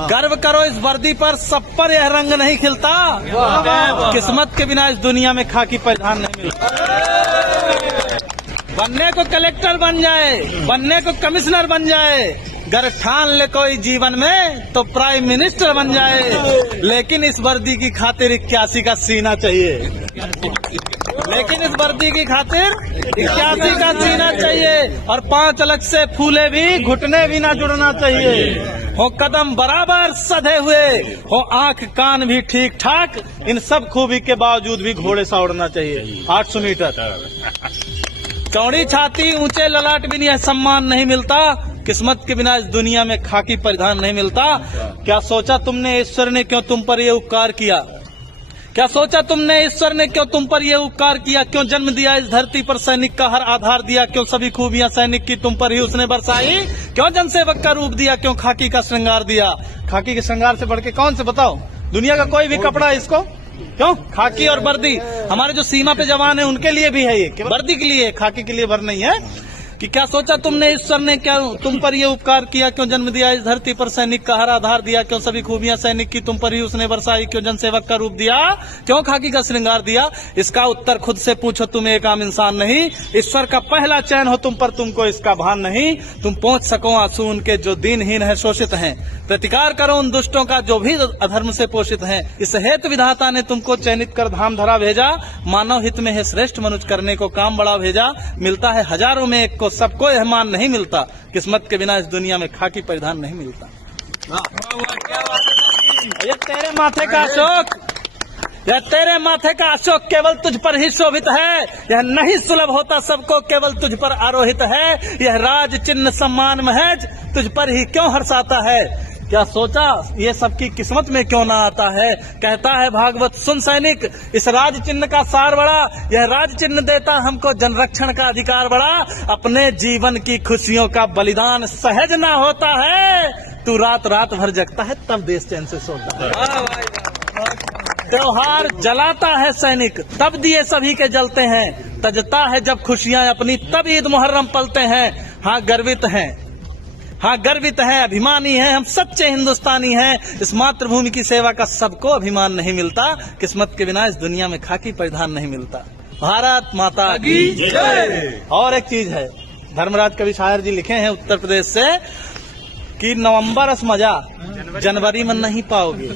गर्व करो इस वर्दी पर, सब पर यह रंग नहीं खिलता। किस्मत के बिना इस दुनिया में खाकी परिधान नहीं मिलता। बनने को कलेक्टर बन जाए, बनने को कमिश्नर बन जाए, गर ठान ले कोई जीवन में तो प्राइम मिनिस्टर बन जाए। लेकिन इस वर्दी की खातिर 81 का सीना चाहिए। लेकिन इस वर्दी की खातिर 81 का सीना चाहिए। और 5 अलग से फूले भी, घुटने भी ना जुड़ना चाहिए। हो कदम बराबर सधे हुए, हो आंख कान भी ठीक ठाक, इन सब खूबी के बावजूद भी घोड़े सा उड़ना चाहिए। 800 मीटर चौड़ी छाती, ऊंचे ललाट भी यह सम्मान नहीं मिलता। किस्मत के बिना इस दुनिया में खाकी परिधान नहीं मिलता। क्या सोचा तुमने ईश्वर ने क्यों तुम पर यह उपकार किया? क्या सोचा तुमने ईश्वर ने क्यों तुम पर यह उपकार किया? क्यों जन्म दिया इस धरती पर, सैनिक का हर आधार दिया? क्यों सभी खूबियां सैनिक की तुम पर ही उसने बरसाई? क्यों जनसेवक का रूप दिया? क्यों खाकी का श्रृंगार दिया? खाकी के श्रृंगार से बढ़ के कौन से बताओ? दुनिया का कोई भी कपड़ा इसको क्यों? खाकी और वर्दी हमारे जो सीमा पे जवान है उनके लिए भी है, ये वर्दी के लिए, खाकी के लिए भर नहीं है। कि क्या सोचा तुमने ईश्वर ने क्या तुम पर ये उपकार किया? क्यों जन्म दिया इस धरती पर, सैनिक का हर आधार दिया? क्यों सभी खूबियां सैनिक की तुम पर ही उसने बरसाई? क्यों जनसेवक का रूप दिया? क्यों खाकी का श्रृंगार दिया? इसका उत्तर खुद से पूछो, तुम एक आम इंसान नहीं। ईश्वर का पहला चयन हो तुम पर, तुमको इसका भान नहीं। तुम पहुंच सको आंसू उनके जो दीनहीन है, शोषित हैं। प्रतिकार करो उन दुष्टों का जो भी अधर्म से पोषित हैं। इस हेतु विधाता ने तुमको चयनित कर धाम धरा भेजा। मानव हित में है श्रेष्ठ मनुष्य करने को काम बड़ा भेजा। मिलता है हजारों में एक को, सबको यह मान नहीं मिलता। किस्मत के बिना इस दुनिया में खाकी परिधान नहीं मिलता। ये तेरे माथे का अशोक, यह तेरे माथे का अशोक केवल तुझ पर ही शोभित है। यह नहीं सुलभ होता सबको, केवल तुझ पर आरोहित है। यह राज चिन्ह सम्मान महज तुझ पर ही क्यों हर्षाता है? क्या सोचा ये सबकी किस्मत में क्यों ना आता है? कहता है भागवत सुन सैनिक, इस राज चिन्ह का सार बड़ा। यह राज चिन्ह देता हमको जनरक्षण का अधिकार बड़ा। अपने जीवन की खुशियों का बलिदान सहज ना होता है। तू रात रात भर जगता है तब देश चैन से सोता है। त्योहार जलाता है सैनिक तब दिए सभी के जलते हैं। तजता है जब खुशियां अपनी तब ईद मुहर्रम पलते हैं। हाँ गर्वित हैं, हाँ गर्वित है, अभिमानी है, हम सच्चे हिंदुस्तानी हैं। इस मातृभूमि की सेवा का सबको अभिमान नहीं मिलता। किस्मत के बिना इस दुनिया में खाकी परिधान नहीं मिलता। भारत माता की जय। और एक चीज है, धर्मराज कवि शायर जी लिखे हैं उत्तर प्रदेश से कि नवंबर अस मजा जनवरी में नहीं पाओगे।